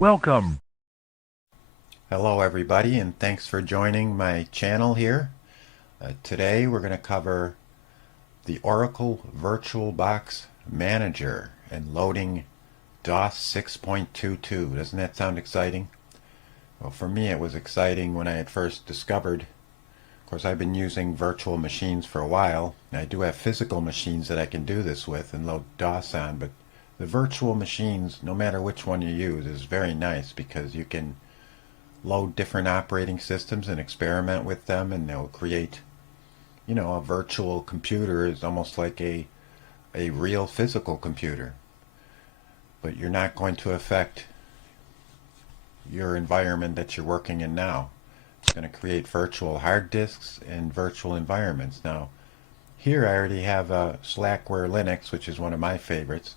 Welcome. Hello everybody, and thanks for joining my channel here. Today we're going to cover the Oracle VirtualBOX Manager and loading DOS 6.22. Doesn't that sound exciting? Well, for me it was exciting when I had first discovered. Of course, I've been using virtual machines for a while. I do have physical machines that I can do this with and load DOS on, but the virtual machines, no matter which one you use, is very nice because you can load different operating systems and experiment with them, and they'll create, a virtual computer is almost like a real physical computer, but you're not going to affect your environment that you're working in now. It's going to create virtual hard disks and virtual environments. Now, here I already have Slackware Linux, which is one of my favorites.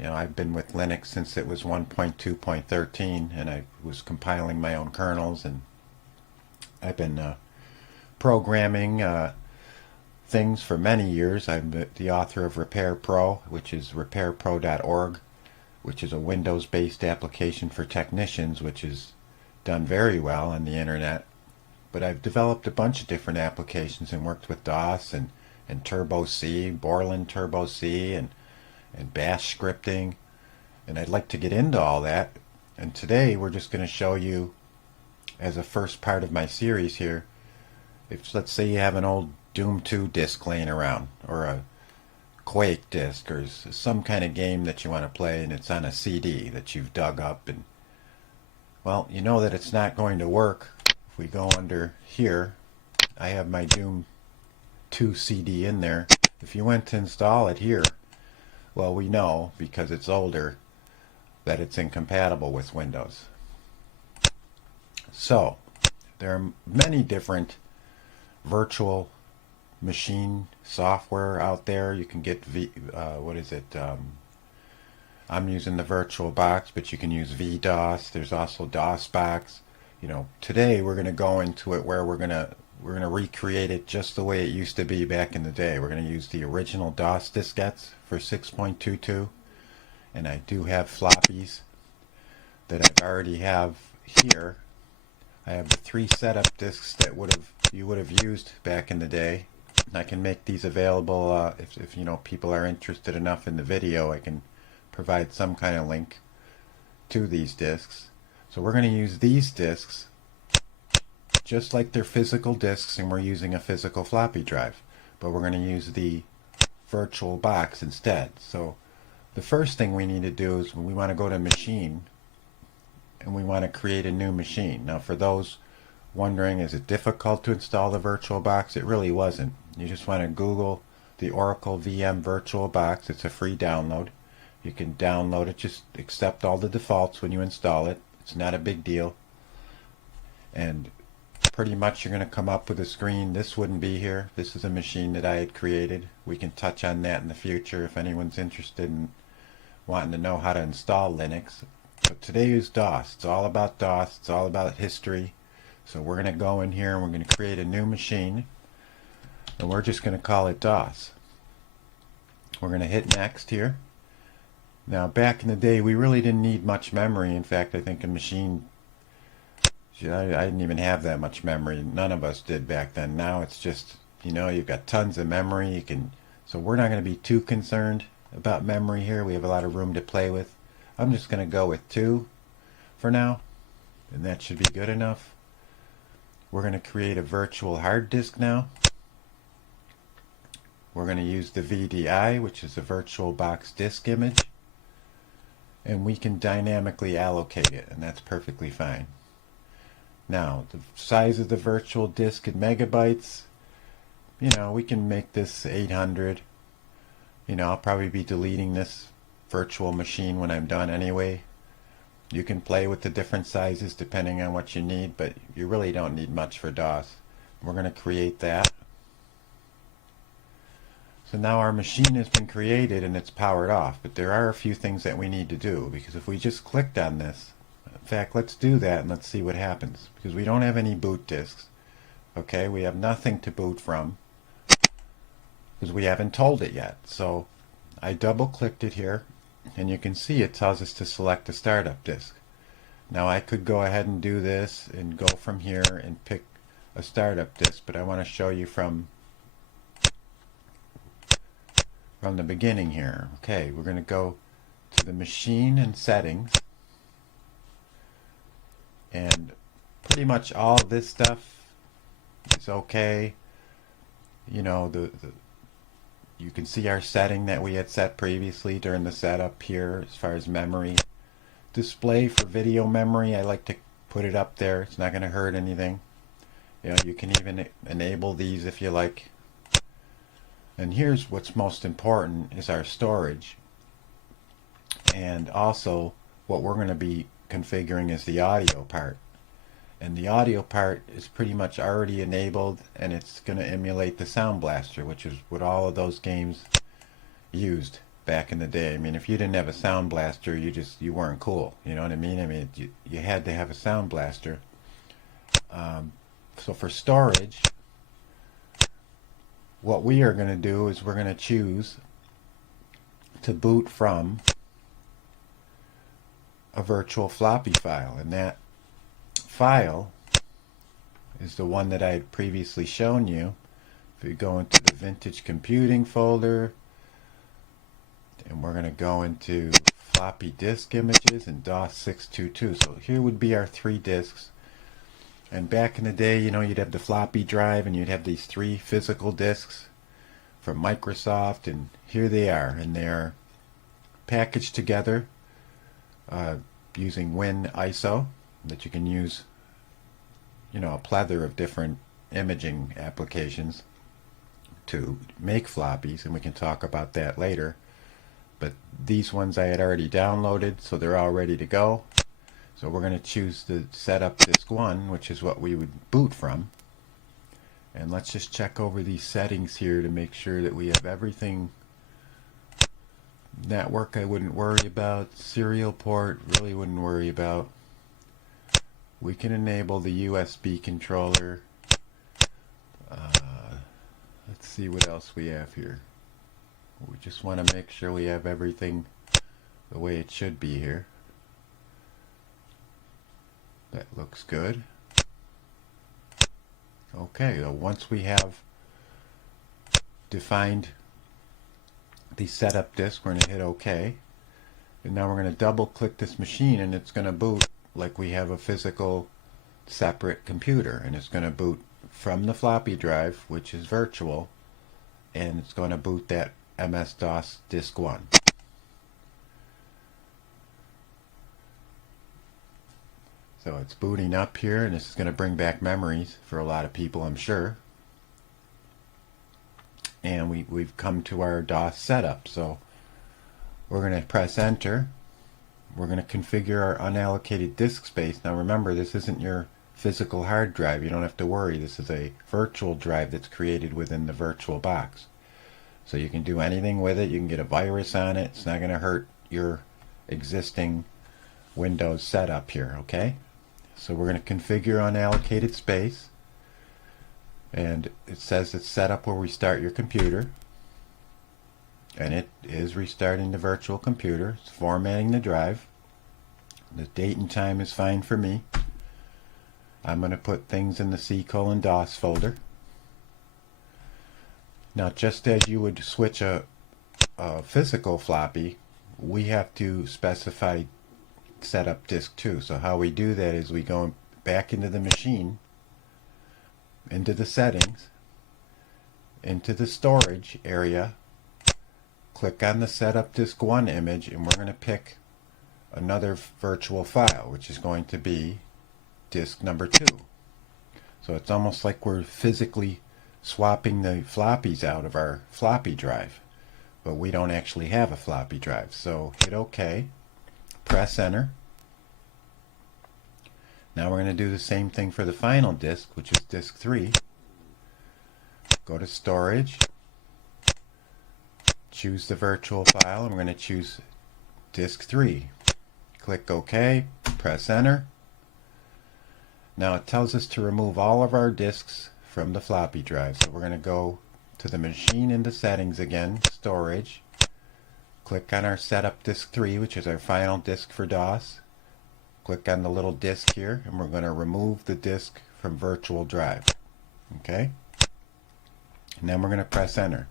I've been with Linux since it was 1.2.13, and I was compiling my own kernels, and I've been programming things for many years. I'm the author of Repair Pro, which is repairpro.org, which is a Windows-based application for technicians, which is done very well on the internet. But I've developed a bunch of different applications and worked with DOS and Turbo C, Borland Turbo C, and bash scripting, and I'd like to get into all that. And today we're just going to show you, as a first part of my series here, if let's say you have an old Doom 2 disc laying around, or a Quake disc, or some kind of game that you want to play, and it's on a CD that you've dug up, and well, you know that it's not going to work. If we go under here, I have my Doom 2 CD in there. If you went to install it here, well, we know, because it's older, that it's incompatible with Windows. So, there are many different virtual machine software out there. You can get I'm using the VirtualBOX, but you can use VDOS. There's also DOSBox. Today we're going to go into it where we're going to recreate it just the way it used to be back in the day. We're going to use the original DOS diskettes for 6.22, and I do have floppies that I already have here. I have the 3 setup disks that you would have used back in the day. I can make these available if people are interested enough in the video. I can provide some kind of link to these disks. So we're going to use these disks just like they're physical disks, and we're using a physical floppy drive, but we're going to use the VirtualBOX instead. So the first thing we need to do is we want to go to machine, and we want to create a new machine. Now, for those wondering, is it difficult to install the VirtualBOX? It really wasn't. You just want to Google the Oracle VM VirtualBOX. It's a free download. You can download it, just accept all the defaults when you install it. It's not a big deal. And pretty much you're going to come up with a screen. This wouldn't be here. This is a machine that I had created. We can touch on that in the future if anyone's interested in wanting to know how to install Linux. But today is DOS. It's all about DOS. It's all about history. So we're going to go in here and we're going to create a new machine, and we're just going to call it DOS. We're going to hit next here. Now, back in the day, we really didn't need much memory. In fact, I think a machine, I didn't even have that much memory. None of us did back then. Now it's just, you've got tons of memory. So we're not going to be too concerned about memory here. We have a lot of room to play with. I'm just going to go with 2 for now, and that should be good enough. We're going to create a virtual hard disk now. We're going to use the VDI, which is a VirtualBOX disk image, and we can dynamically allocate it, and that's perfectly fine. Now, the size of the virtual disk in megabytes, we can make this 800. I'll probably be deleting this virtual machine when I'm done anyway. You can play with the different sizes depending on what you need, but you really don't need much for DOS. We're going to create that. So now our machine has been created and it's powered off, but there are a few things that we need to do, because if we just clicked on this, in fact, let's do that and let's see what happens, because we don't have any boot disks. Okay, we have nothing to boot from because we haven't told it yet. So I double clicked it here, and you can see it tells us to select a startup disk. Now I could go ahead and do this and go from here and pick a startup disk, but I want to show you from the beginning here. Okay, we're going to go to the machine and settings, and pretty much all of this stuff is okay. You know, you can see our setting that we had set previously during the setup here as far as memory. Display for video memory, I like to put it up there. It's not going to hurt anything. You know, you can even enable these if you like. And here's what's most important is our storage. And also what we're going to be configuring is the audio part. And the audio part is pretty much already enabled, and it's going to emulate the Sound Blaster, which is what all of those games used back in the day. I mean, if you didn't have a Sound Blaster, you weren't cool. You know what I mean? I mean, you had to have a Sound Blaster. So for storage, what we are going to do is we're going to choose to boot from a virtual floppy file, and that file is the one that I had previously shown you. If you go into the vintage computing folder, and we're going to go into floppy disk images and DOS 622. So here would be our 3 disks. And back in the day, you know, you'd have the floppy drive and you'd have these 3 physical disks from Microsoft, and here they are, and they're packaged together using WinISO, that you can use, you know, a plethora of different imaging applications to make floppies, and we can talk about that later. But these ones I had already downloaded, so they're all ready to go. So we're going to choose to set up disk 1, which is what we would boot from. And let's just check over these settings here to make sure that we have everything. Network I wouldn't worry about. Serial port really wouldn't worry about. We can enable the USB controller. Let's see what else we have here. We just want to make sure we have everything the way it should be here. That looks good. Okay, so once we have defined the setup disk, we're going to hit OK. And now we're going to double click this machine, and it's going to boot like we have a physical separate computer. And it's going to boot from the floppy drive, which is virtual, and it's going to boot that MS-DOS disk 1. So it's booting up here, and this is going to bring back memories for a lot of people, I'm sure. And we've come to our DOS setup. So we're going to press enter. We're going to configure our unallocated disk space. Now remember, this isn't your physical hard drive. You don't have to worry. This is a virtual drive that's created within the VirtualBOX. So you can do anything with it. You can get a virus on it. It's not going to hurt your existing Windows setup here, okay? So we're going to configure unallocated space, and it says it's set up where we start your computer, and it is restarting the virtual computer. It's formatting the drive. The date and time is fine for me. I'm going to put things in the C:DOS folder. Now, just as you would switch a physical floppy, we have to specify setup disk 2. So how we do that is we go back into the machine, into the settings, into the storage area, click on the setup disk 1 image, and we're going to pick another virtual file, which is going to be disk number 2. So it's almost like we're physically swapping the floppies out of our floppy drive, but we don't actually have a floppy drive. So hit OK. Press enter. Now we're going to do the same thing for the final disk, which is disk 3. Go to storage, choose the virtual file, and we're going to choose disk 3. Click OK, press enter. Now it tells us to remove all of our disks from the floppy drive. So we're going to go to the machine into settings again, storage. Click on our setup disk 3, which is our final disk for DOS. click on the little disk here, and we're going to remove the disk from virtual drive. Okay? And then we're going to press enter.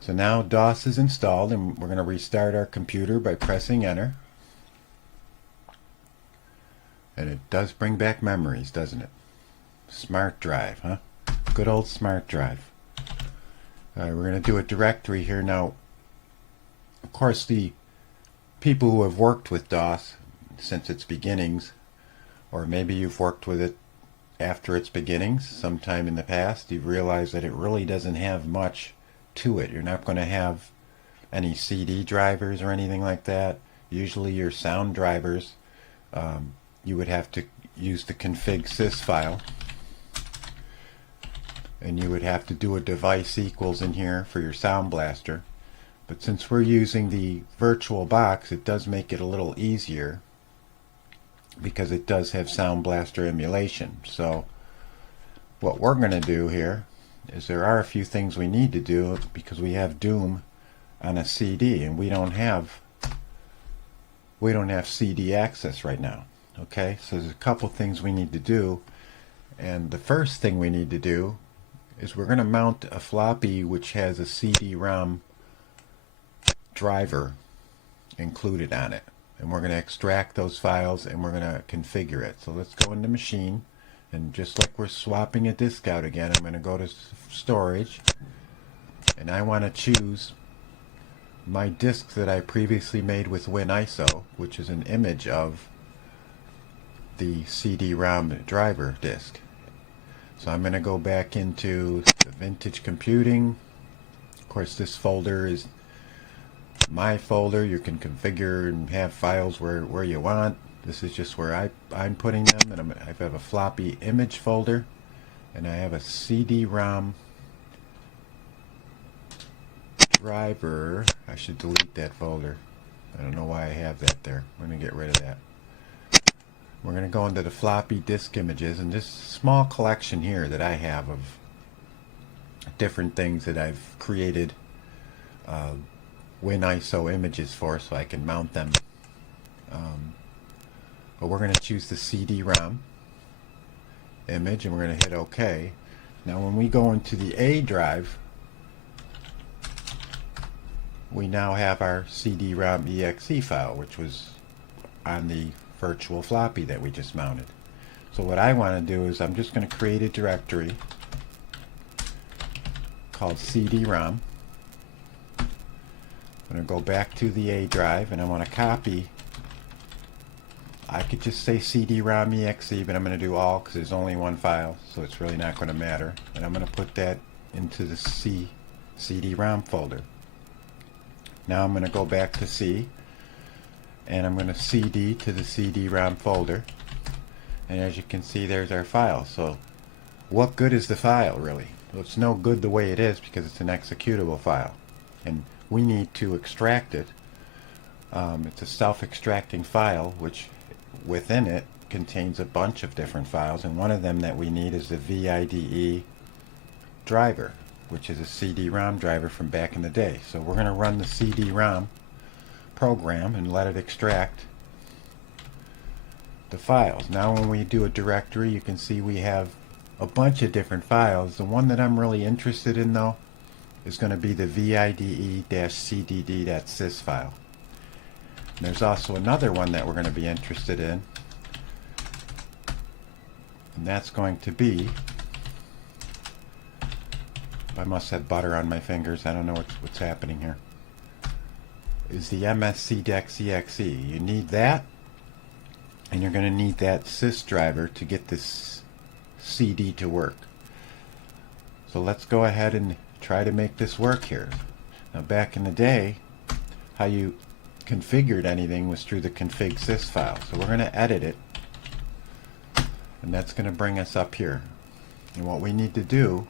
So now DOS is installed, and we're going to restart our computer by pressing enter. And it does bring back memories, doesn't it? Smart drive, huh? Good old smart drive. Alright, we're going to do a directory here. Now, of course, the people who have worked with DOS since its beginnings, or maybe you've worked with it after its beginnings sometime in the past, you've realized that it really doesn't have much to it. You're not going to have any CD drivers or anything like that. Usually your sound drivers, you would have to use the config.sys file, and you would have to do a device equals in here for your sound blaster. But since we're using the VirtualBOX, it does make it a little easier because it does have Sound Blaster emulation. So what we're going to do here is there are a few things we need to do because we have Doom on a CD and we don't have CD access right now. Okay, so there's a couple things we need to do, and the first thing we need to do is we're going to mount a floppy which has a cd-rom driver included on it, and we're going to extract those files and we're going to configure it. So let's go into machine, and just like we're swapping a disk out again, I'm going to go to storage, and I want to choose my disk that I previously made with WinISO, which is an image of the cd-rom driver disk. So I'm going to go back into the vintage computing. Of course, this folder is my folder. You can configure and have files where you want. This is just where I'm putting them, and I have a floppy image folder, and I have a cd-rom driver. I should delete that folder. I don't know why I have that there. I'm going to get rid of that. We're going to go into the floppy disk images, and this small collection here that I have of different things that I've created WinISO images for, so I can mount them. But we're going to choose the cd-rom image, and we're going to hit OK. Now when we go into the A drive, we now have our cd-rom exe file, which was on the virtual floppy that we just mounted. So what I want to do is I'm just going to create a directory called cd-rom. I'm going to go back to the A drive, and I want to copy. I could just say cd-rom exe, but I'm going to do all because there's only one file, so it's really not going to matter. And I'm going to put that into the cd-rom folder. Now I'm going to go back to C, and I'm going to cd to the cd-rom folder, and as you can see, there's our file. So what good is the file really? Well, it's no good the way it is because it's an executable file, and we need to extract it. It's a self-extracting file which within it contains a bunch of different files, and one of them that we need is the VIDE driver, which is a cd-rom driver from back in the day. So we're going to run the cd-rom program and let it extract the files. Now when we do a directory, you can see we have a bunch of different files. The one that I'm really interested in though is going to be the vide-cdd.sys file. And there's also another one that we're going to be interested in, and that's going to be, I must have butter on my fingers, I don't know what's happening here, is the msc.exe. You need that, and you're going to need that sys driver to get this CD to work. So let's go ahead and try to make this work here. Now back in the day, how you configured anything was through the config.sys file. So we're going to edit it, and that's going to bring us up here. And what we need to do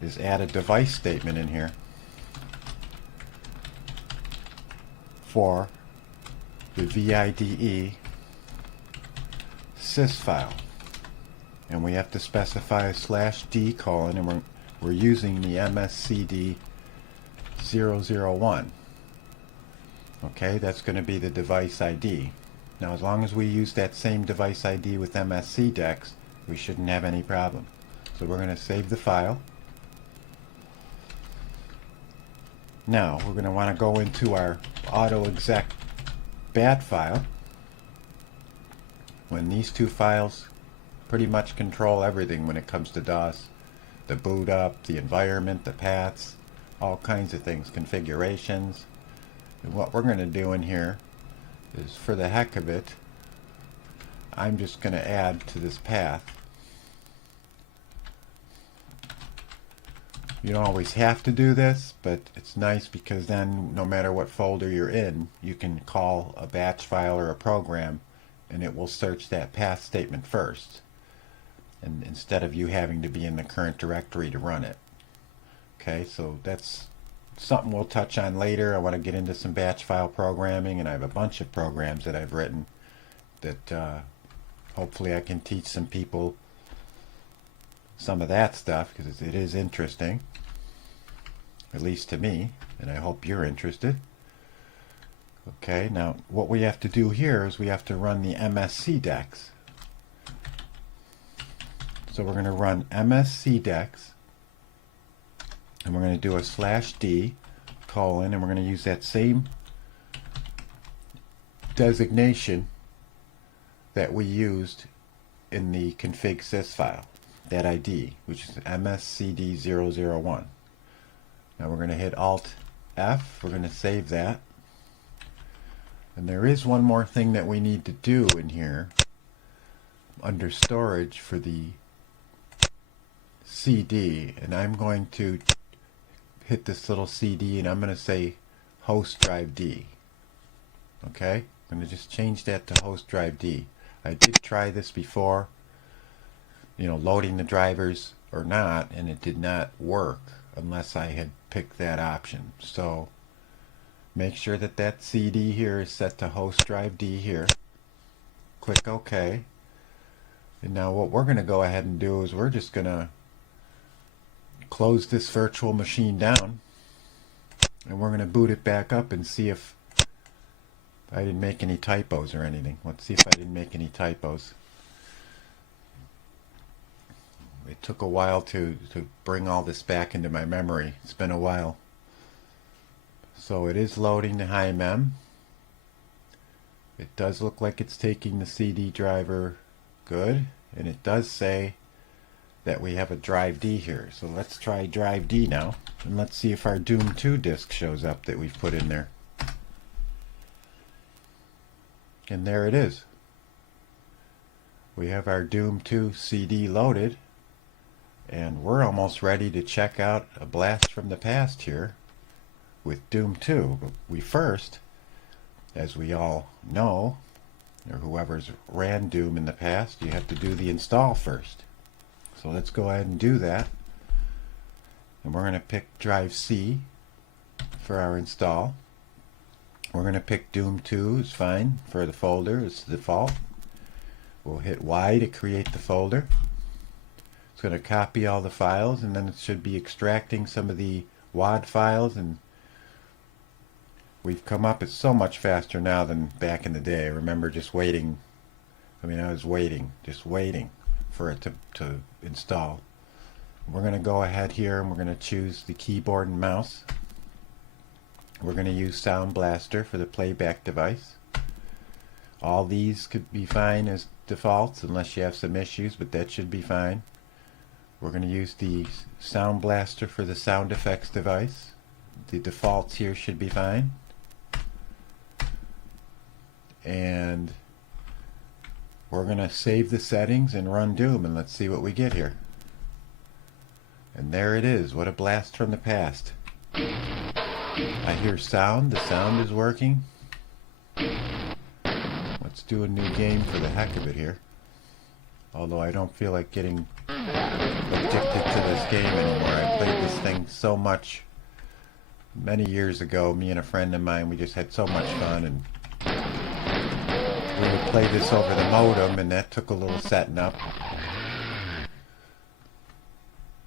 is add a device statement in here for the VIDE sys file, and we have to specify a /d colon, and we're using the MSCD 001. Okay, that's going to be the device ID. Now as long as we use that same device ID with MSCDEX, we shouldn't have any problem. So we're going to save the file. Now we're going to want to go into our autoexec.bat file. When these two files pretty much control everything when it comes to DOS. The boot up, the environment, the paths, all kinds of things, configurations. And what we're going to do in here is, for the heck of it, I'm just going to add to this path. You don't always have to do this, but it's nice because then no matter what folder you're in, you can call a batch file or a program and it will search that path statement first, and instead of you having to be in the current directory to run it. Okay, so that's something we'll touch on later. I want to get into some batch file programming, and I have a bunch of programs that I've written that hopefully I can teach some people some of that stuff, because it is interesting, at least to me, and I hope you're interested. Okay, now what we have to do here is we have to run the MSCDEX. So we're going to run MSCDEX, and we're going to do a /d : and we're going to use that same designation that we used in the config.sys file, that ID, which is MSCD001. Now we're going to hit Alt F, we're going to save that. And there is one more thing that we need to do in here under storage for the CD, and I'm going to hit this little CD and I'm going to say host drive D. Okay, I'm going to just change that to host drive D. I did try this before, you know, loading the drivers or not, and it did not work unless I had picked that option. So make sure that that CD here is set to host drive D here. Click OK. And now what we're going to go ahead and do is we're just going to close this virtual machine down, and we're going to boot it back up and see if I didn't make any typos or anything. Let's see if I didn't make any typos. It took a while to bring all this back into my memory. It's been a while. So it is loading the high mem. It does look like it's taking the CD driver good, and it does say that we have a drive D here. So let's try drive D now, and let's see if our Doom 2 disk shows up that we've put in there. And there it is. We have our Doom 2 CD loaded, and we're almost ready to check out a blast from the past here with Doom 2. But we first, as we all know, or whoever's ran Doom in the past, you have to do the install first. So let's go ahead and do that. And we're going to pick drive C for our install. We're going to pick Doom 2 is fine for the folder, it's the default. We'll hit Y to create the folder. It's going to copy all the files, and then it should be extracting some of the WAD files, and we've come up, it's so much faster now than back in the day. I remember just waiting. I mean, I was waiting, just waiting for it to install. We're going to go ahead here and we're going to choose the keyboard and mouse. We're going to use Sound Blaster for the playback device. All these could be fine as defaults unless you have some issues, but that should be fine. We're going to use the Sound Blaster for the sound effects device. The defaults here should be fine. And we're going to save the settings and run Doom, and let's see what we get here. And there it is. What a blast from the past. I hear sound. The sound is working. Let's do a new game for the heck of it here. Although I don't feel like getting addicted to this game anymore. I played this thing so much many years ago. Me and a friend of mine, we just had so much fun, and we would play this over the modem, and that took a little setting up.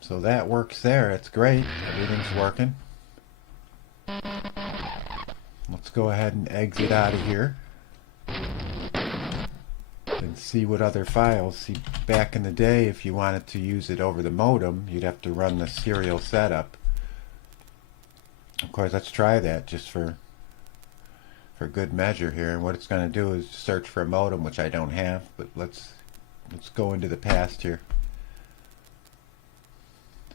So that works there. It's great. Everything's working. Let's go ahead and exit out of here. and see what other files. See, back in the day, if you wanted to use it over the modem, you'd have to run the serial setup. Of course, let's try that just for good measure here. And what it's going to do is search for a modem, which I don't have, but let's go into the past here.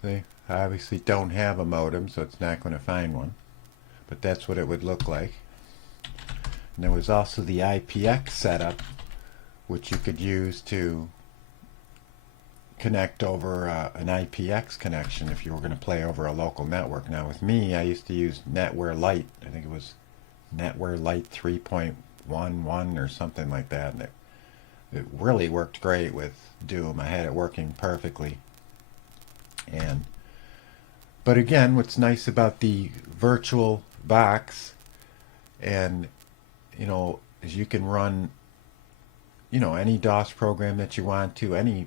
See, I obviously don't have a modem, so it's not going to find one, but that's what it would look like. And there was also the IPX setup, which you could use to connect over an IPX connection if you were going to play over a local network. Now with me, I used to use NetWare Lite. I think it was NetWare Lite 3.11 or something like that. And it really worked great with Doom. I had it working perfectly. But again, what's nice about the VirtualBOX, and is you can run any DOS program that you want to,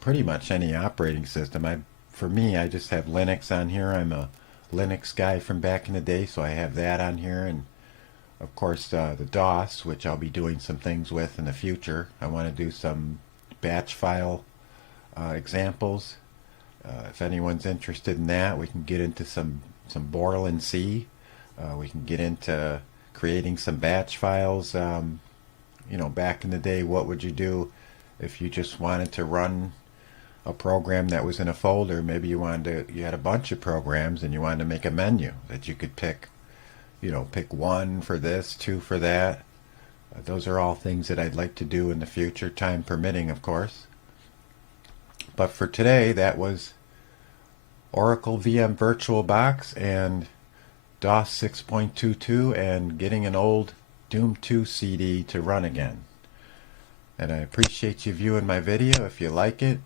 pretty much any operating system. For me, I just have Linux on here. I'm a Linux guy from back in the day, so I have that on here, and of course the DOS, which I'll be doing some things with in the future. I want to do some batch file examples. If anyone's interested in that, we can get into some Borland C. We can get into creating some batch files. Back in the day, what would you do if you just wanted to run a program that was in a folder? Maybe you had a bunch of programs and you wanted to make a menu that you could pick one for this, two for that. Those are all things that I'd like to do in the future, time permitting, of course. But for today, that was Oracle VM VirtualBOX and DOS 6.22 and getting an old Doom 2 CD to run again. And I appreciate you viewing my video. If you like it,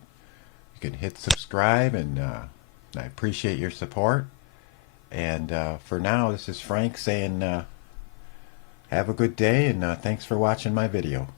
you can hit subscribe, and I appreciate your support. And for now, this is Frank saying have a good day, and thanks for watching my video.